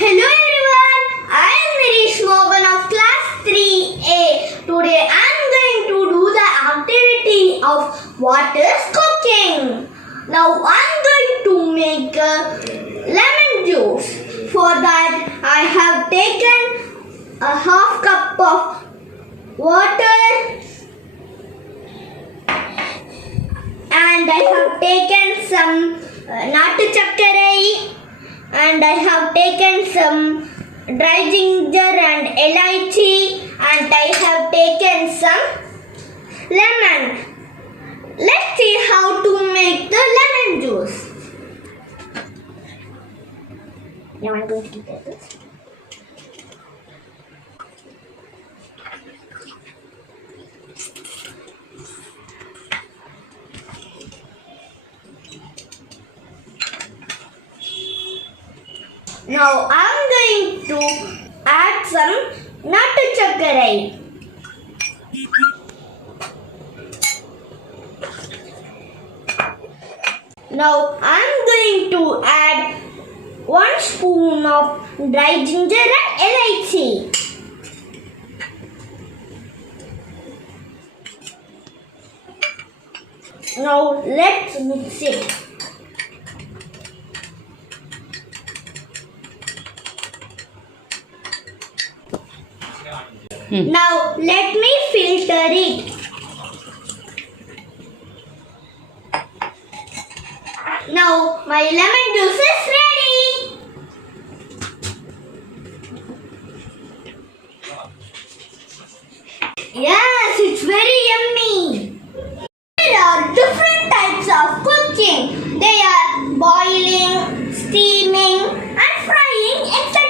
Hello everyone, I am Nirish of class 3A. Today I am going to do the activity of what is cooking. Now I am going to make lemon juice. For that I have taken a half cup of water and I have taken some nattu chakkarai. And I have taken some dry ginger and elaichi, and I have taken some lemon. Let's see how to make the lemon juice. Now I'm going to keep this. Now I am going to add some nattu chakkarai. Now I am going to add 1 spoon of dry ginger and elaichi. Now let's mix it. Now let me filter it. Now my lemon juice is ready. Yes, it's very yummy. There are different types of cooking. They are boiling, steaming and frying, etc.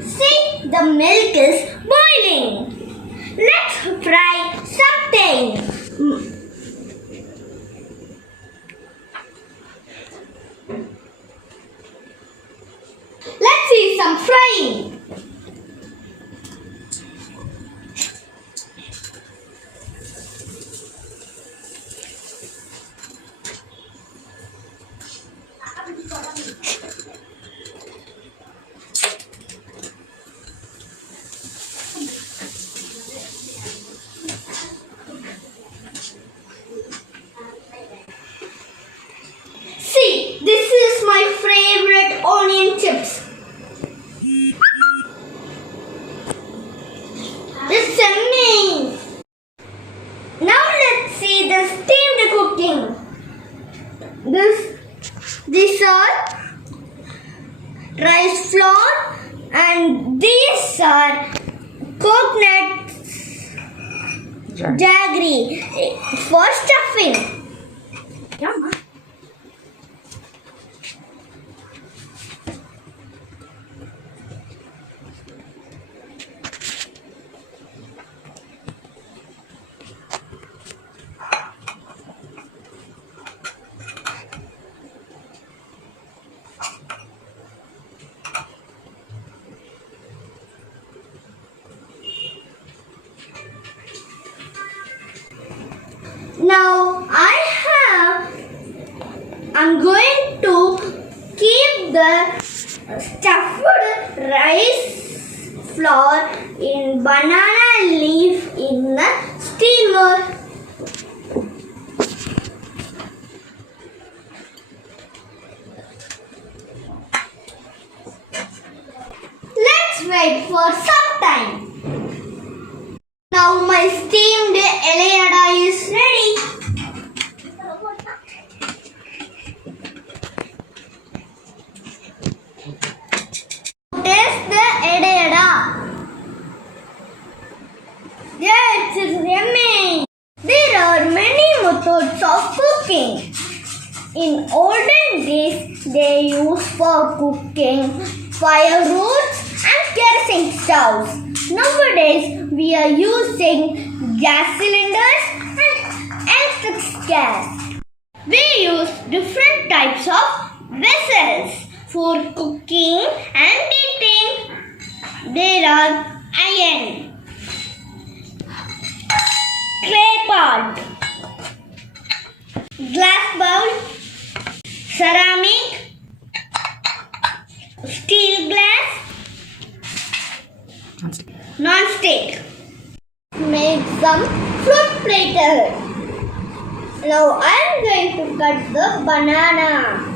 See, the milk is boiling. Let's fry something. Let's see some frying. See, this is my favorite onion chips. It's yummy. Now let's see the steamed cooking. These are rice flour and these are coconut jaggery for stuffing. Yum. Now I'm going to keep the stuffed rice flour in banana leaf in the steamer. Let's wait for some time. Now my steamed eleyada is ready. Taste the eleyada. Yes, it's yummy. There are many methods of cooking. In olden days, they used for cooking firewoods and kerosene stoves. Nowadays, we are using gas cylinders and electric gas. We use different types of vessels for cooking and eating. There are iron, clay pot, glass bowl, ceramic, steel glass, completed. Now I am going to cut the banana.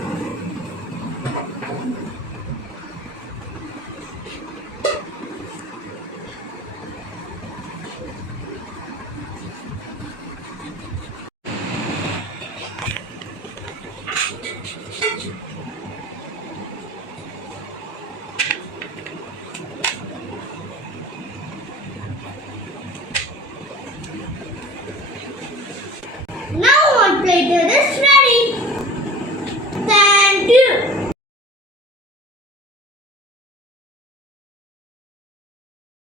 Now one plate